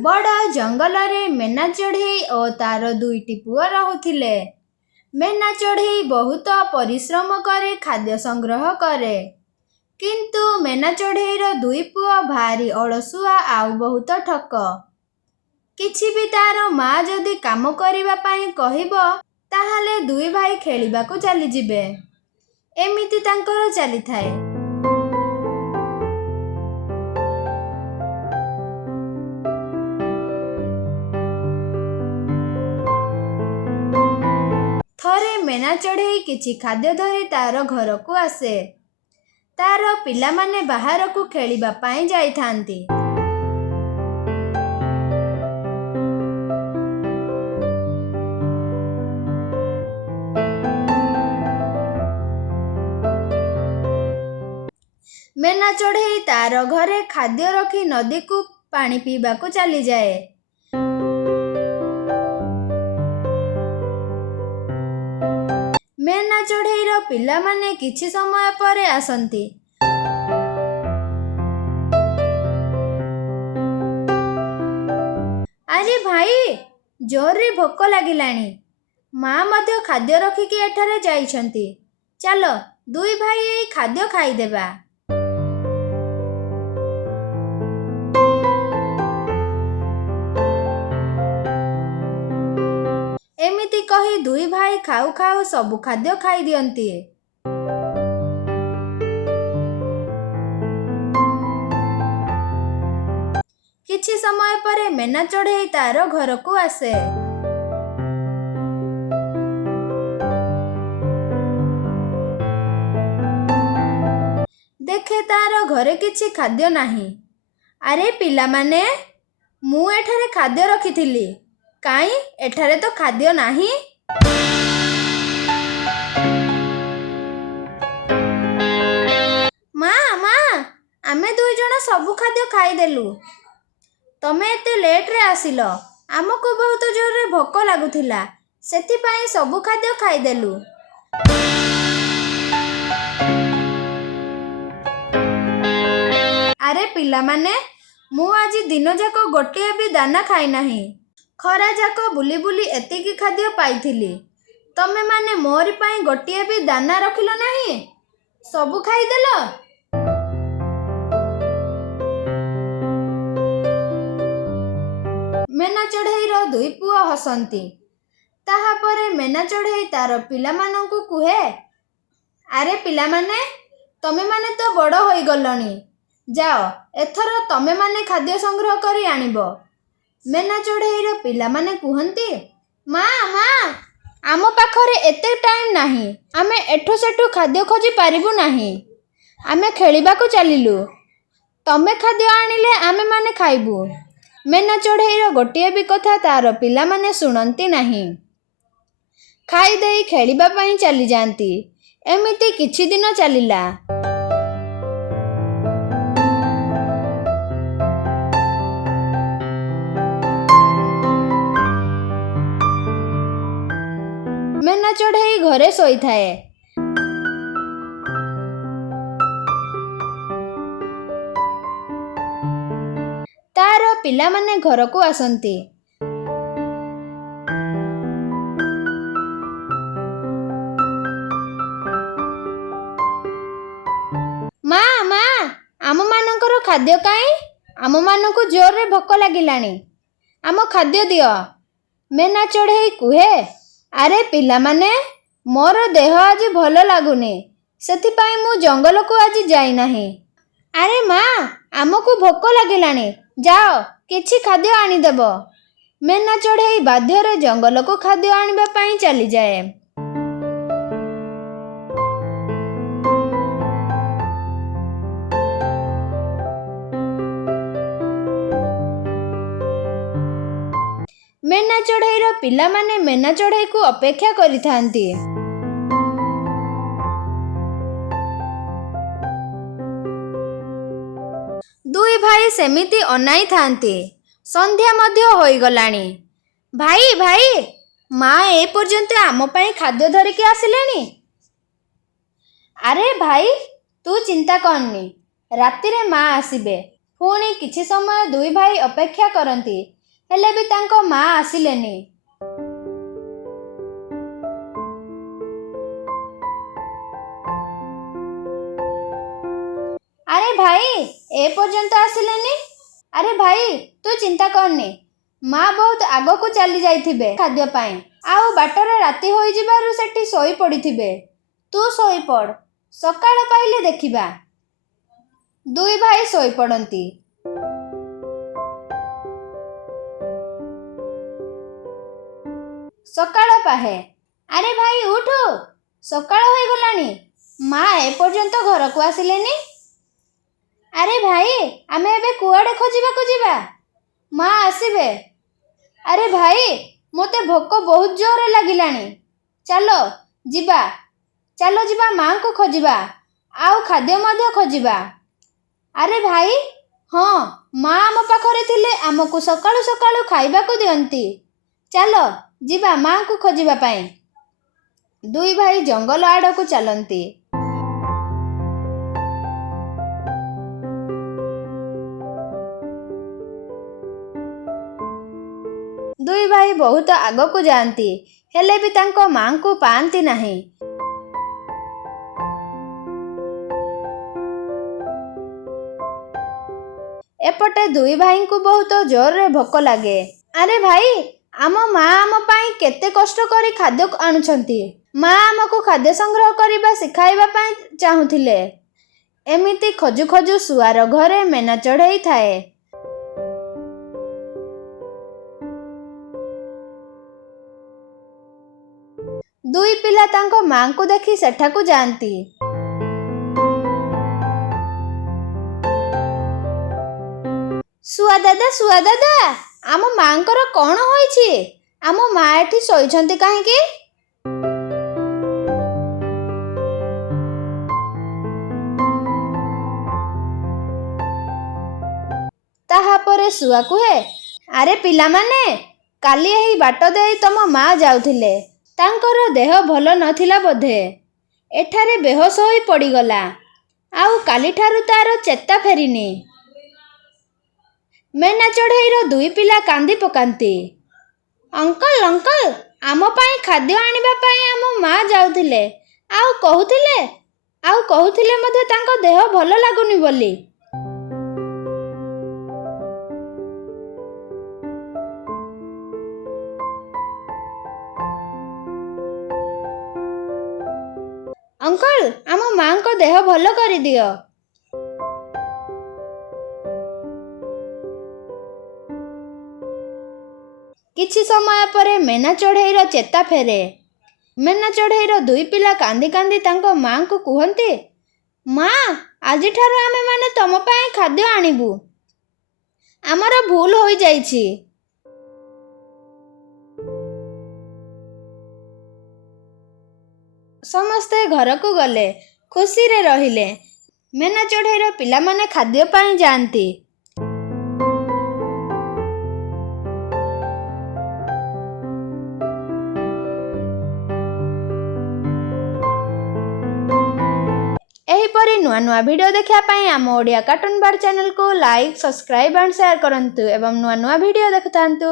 ବଡ଼ ଜଙ୍ଗଲରେ ମେନା ଚଢ଼େଇ ଓ ତାର ଦୁଇଟି ପୁଅ ରହୁଥିଲେ। ମେନା ଚଢ଼େଇ ବହୁତ ପରିଶ୍ରମ କରି ଖାଦ୍ୟ ସଂଗ୍ରହ କରେ। କିନ୍ତୁ ମେନା ଚଢ଼େଇର ଦୁଇ ପୁଅ ଭାରି ଅଳସୁଆ ଆଉ ବହୁତ ଠକ। କିଛି ବି ତାର ମା ଯଦି କାମ କରିବା ପାଇଁ କହିବ ତାହେଲେ ଦୁଇ ଭାଇ ଖେଳିବାକୁ ଚାଲିଯିବେ। ଏମିତି ତାଙ୍କର ଚାଲିଥାଏ। ଥରେ ମେନା ଚଢ଼େଇ କିଛି ଖାଦ୍ୟ ଧରି ତାର ଘରକୁ ଆସେ। ତାର ପିଲାମାନେ ବାହାରକୁ ଖେଳିବା ପାଇଁ ଯାଇଥାନ୍ତି। ମେନା ଚଢ଼େଇ ତାର ଘରେ ଖାଦ୍ୟ ରଖି ନଦୀକୁ ପାଣି ପିଇବାକୁ ଚାଲିଯାଏ। ମେନା ଚଢ଼େଇର ପିଲାମାନେ କିଛି ସମୟ ପରେ ଆସନ୍ତି। ଆରେ ଭାଇ, ଜୋରରେ ଭୋକ ଲାଗିଲାଣି। ମା ମଧ୍ୟ ଖାଦ୍ୟ ରଖିକି ଏଠାରେ ଯାଇଛନ୍ତି। ଚାଲ ଦୁଇ ଭାଇ ଏଇ ଖାଦ୍ୟ ଖାଇଦେବା। ଏମିତି କହି ଦୁଇ ଭାଇ ଖାଉ ଖାଉ ସବୁ ଖାଦ୍ୟ ଖାଇଦିଅନ୍ତି। କିଛି ସମୟ ପରେ ମେନା ଚଢ଼େଇ ତାର ଘରକୁ ଆସେ। ଦେଖେ ତାର ଘରେ କିଛି ଖାଦ୍ୟ ନାହିଁ। ଆରେ ପିଲାମାନେ, ମୁଁ ଏଠାରେ ଖାଦ୍ୟ ରଖିଥିଲି। କାଇଁ ଏଠାରେ ତ ଖାଦ୍ୟ ନାହିଁ? ମା, ଆମେ ଦୁଇ ଜଣ ସବୁ ଖାଦ୍ୟ ଖାଇଦେଲୁ। ତମେ ଏତେ ଲେଟରେ ଆସିଲ। ଆମକୁ ବହୁତ ଜୋରରେ ଭୋକ ଲାଗୁଥିଲା। ସେଥିପାଇଁ ସବୁ ଖାଦ୍ୟ ଖାଇଦେଲୁ। ଆରେ ପିଲାମାନେ, ମୁଁ ଆଜି ଦିନଯାକ ଗୋଟିଏ ବି ଦାନା ଖାଇନାହିଁ। ଖରା ଯାକ ବୁଲି ବୁଲି ଏତିକି ଖାଦ୍ୟ ପାଇଥିଲି। ତମେମାନେ ମୋରି ପାଇଁ ଗୋଟିଏ ବି ଦାନା ରଖିଲ ନାହିଁ। ସବୁ ଖାଇଦେଲ। ମେନା ଚଢ଼େଇର ଦୁଇ ପୁଅ ହସନ୍ତି। ତାହାପରେ ମେନା ଚଢ଼େଇ ତାର ପିଲାମାନଙ୍କୁ କୁହେ, ଆରେ ପିଲାମାନେ, ତମେମାନେ ତ ବଡ଼ ହୋଇଗଲଣି। ଯାଅ, ଏଥର ତମେମାନେ ଖାଦ୍ୟ ସଂଗ୍ରହ କରି ଆଣିବ। ମେନା ଚଢ଼େଇର ପିଲାମାନେ କୁହନ୍ତି, ମା, ଆମ ପାଖରେ ଏତେ ଟାଇମ୍ ନାହିଁ। ଆମେ ଏଠୁ ସେଠୁ ଖାଦ୍ୟ ଖୋଜି ପାରିବୁ ନାହିଁ। ଆମେ ଖେଳିବାକୁ ଚାଲିଲୁ। ତମେ ଖାଦ୍ୟ ଆଣିଲେ ଆମେମାନେ ଖାଇବୁ। ମେନା ଚଢ଼େଇର ଗୋଟିଏ ବି କଥା ତାର ପିଲାମାନେ ଶୁଣନ୍ତି ନାହିଁ। ଖାଇଦେଇ ଖେଳିବା ପାଇଁ ଚାଲିଯାଆନ୍ତି। ଏମିତି କିଛି ଦିନ ଚାଲିଲା। ମେନା ଚଢ଼େଇ ଘରେ ଶୋଇଥାଏ। ତାର ପିଲାମାନେ ଘରକୁ ଆସନ୍ତି। ମା, ଆମମାନଙ୍କର ଖାଦ୍ୟ କାଇଁ? ଆମମାନଙ୍କୁ ଜୋରରେ ଭୋକ ଲାଗିଲାଣି। ଆମ ଖାଦ୍ୟ ଦିଅ। ମେନା ଚଢ଼େଇ କୁହେ, ଆରେ ପିଲାମାନେ, ମୋର ଦେହ ଆଜି ଭଲ ଲାଗୁନି। ସେଥିପାଇଁ ମୁଁ ଜଙ୍ଗଲକୁ ଆଜି ଯାଇନାହିଁ। ଆରେ ମା, ଆମକୁ ଭୋକ ଲାଗିଲାଣି। ଯାଅ, କିଛି ଖାଦ୍ୟ ଆଣିଦେବ। ମେନା ଚଢ଼େଇ ବାଧ୍ୟରେ ଜଙ୍ଗଲକୁ ଖାଦ୍ୟ ଆଣିବା ପାଇଁ ଚାଲିଯାଏ। ମେନା ଚଢ଼େଇର ପିଲାମାନେ ମେନା ଚଢ଼େଇକୁ ଅପେକ୍ଷା କରିଥାନ୍ତି। ଦୁଇ ଭାଇ ସେମିତି ଅନାଇଥାନ୍ତି। ସନ୍ଧ୍ୟା ମଧ୍ୟ ହୋଇଗଲାଣି। ଭାଇ, ମା ଏପର୍ଯ୍ୟନ୍ତ ଆମ ପାଇଁ ଖାଦ୍ୟ ଧରିକି ଆସିଲେଣି। ଆରେ ଭାଇ, ତୁ ଚିନ୍ତା କରନି। ରାତିରେ ମା ଆସିବେ। ପୁଣି କିଛି ସମୟ ଦୁଇ ଭାଇ ଅପେକ୍ଷା କରନ୍ତି, ହେଲେ ବି ତାଙ୍କ ମା ଆସିଲେନି। ଆରେ ଭାଇ, ଏ ପର୍ଯ୍ୟନ୍ତ ଆସିଲେନି? ଆରେ ଭାଇ, ତୁ ଚିନ୍ତା କରନି, ମା ବହୁତ ଆଗକୁ ଚାଲି ଯାଇଥିବେ ଖାଦ୍ୟ ପାଇଁ, ଆଉ ବାଟରେ ରାତି ହୋଇଯିବାରୁ ସେଠି ଶୋଇ ପଡ଼ିଥିବେ। ତୁ ଶୋଇପଡ଼, ସକାଳ ପାଇଲେ ଦେଖିବା। ଦୁଇ ଭାଇ ଶୋଇପଡ଼ନ୍ତି। ସକାଳ ପାହେ। ଆରେ ଭାଇ ଉଠୁ, ସକାଳ ହୋଇଗଲାଣି, ମା ଏପର୍ଯ୍ୟନ୍ତ ଘରକୁ ଆସିଲେନି। ଆରେ ଭାଇ, ଆମେ ଏବେ କୁଆଡ଼େ ଖୋଜିବାକୁ ଯିବା? ମା ଆସିବେ। ଆରେ ଭାଇ, ମୋତେ ଭୋକ ବହୁତ ଜୋରରେ ଲାଗିଲାଣି, ଚାଲ ଯିବା। ଚାଲ ଯିବା ମାଙ୍କୁ ଖୋଜିବା, ଆଉ ଖାଦ୍ୟ ମଧ୍ୟ ଖୋଜିବା। ଆରେ ଭାଇ, ହଁ, ମା ଆମ ପାଖରେ ଥିଲେ ଆମକୁ ସକାଳୁ ସକାଳୁ ଖାଇବାକୁ ଦିଅନ୍ତି। ଚାଲ ଯିବା ମାଙ୍କୁ ଖୋଜିବା ପାଇଁ। ଦୁଇ ଭାଇ ଜଙ୍ଗଲ ଆଡ଼କୁ ଚାଲନ୍ତି। ଦୁଇ ଭାଇ ବହୁତ ଆଗକୁ ଯାଆନ୍ତି, ହେଲେ ବି ତାଙ୍କ ମାଙ୍କୁ ପାଆନ୍ତି ନାହିଁ। ଏପଟେ ଦୁଇ ଭାଇଙ୍କୁ ବହୁତ ଜୋରରେ ଭୋକ ଲାଗେ। ଆରେ ଭାଇ, ଆମ ମା ଆମ ପାଇଁ କେତେ କଷ୍ଟ କରି ଖାଦ୍ୟ ଆଣୁଛନ୍ତି। ମା ଆମକୁ ଖାଦ୍ୟ ସଂଗ୍ରହ କରିବା ଶିଖାଇବା ପାଇଁ ଚାହୁଁଥିଲେ। ଏମିତି ଖୋଜୁ ଖୋଜୁ ଶୁଆର ଘରେ ମେନା ଚଢ଼େଇ ଥାଏ। ଦୁଇ ପିଲା ତାଙ୍କ ମାଙ୍କୁ ଦେଖି ସେଠାକୁ ଯାଆନ୍ତି। ଶୁଆ ଦାଦା, ଆମ ମାଙ୍କର କ'ଣ ହୋଇଛି? ଆମ ମା ଏଠି ଶୋଇଛନ୍ତି କାହିଁକି? ତାହାପରେ ଶୁଆ କୁହେ, ଆରେ ପିଲାମାନେ, କାଲି ଏହି ବାଟ ଦେଇ ତମ ମା ଯାଉଥିଲେ। ତାଙ୍କର ଦେହ ଭଲ ନଥିଲା ବୋଧେ। ଏଠାରେ ବେହୋସ ହୋଇ ପଡ଼ିଗଲା, ଆଉ କାଲିଠାରୁ ତାର ଚେତା ଫେରିନି। ମେନା ଚଢ଼େଇର ଦୁଇ ପିଲା କାନ୍ଦି ପକାନ୍ତି। ଅଙ୍କଲ, ଆମ ପାଇଁ ଖାଦ୍ୟ ଆଣିବା ପାଇଁ ଆମ ମା ଯାଉଥିଲେ, ଆଉ କହୁଥିଲେ ମଧ୍ୟ ତାଙ୍କ ଦେହ ଭଲ ଲାଗୁନି ବୋଲି। ଅଙ୍କଲ, ଆମ ମାଙ୍କ ଦେହ ଭଲ କରିଦିଅ। କିଛି ସମୟ ପରେ ମେନା ଚଢ଼େଇର ଚେତା ଫେରେ। ମେନା ଚଢ଼େଇର ଦୁଇ ପିଲା କାନ୍ଦି କାନ୍ଦି ତାଙ୍କ ମାଙ୍କୁ କୁହନ୍ତି, ମା, ଆଜିଠାରୁ ଆମେମାନେ ତମ ପାଇଁ ଖାଦ୍ୟ ଆଣିବୁ। ଆମର ଭୁଲ ହୋଇଯାଇଛି। ସମସ୍ତେ ଘରକୁ ଗଲେ, ଖୁସିରେ ରହିଲେ। ମେନା ଚଢ଼େଇର ପିଲାମାନେ ଖାଦ୍ୟ ପାଇଁ ଯାଆନ୍ତି। ଏହିପରି ନୂଆ ନୂଆ ଭିଡ଼ିଓ ଦେଖିବା ପାଇଁ ଆମ ଓଡ଼ିଆ କାର୍ଟୁନ ବାର୍ ଚ୍ୟାନେଲକୁ ଲାଇକ୍, ସବସ୍କ୍ରାଇବ୍ ଆଣ୍ଡ ସେୟାର କରନ୍ତୁ ଏବଂ ନୂଆ ନୂଆ ଭିଡ଼ିଓ ଦେଖୁଥାନ୍ତୁ।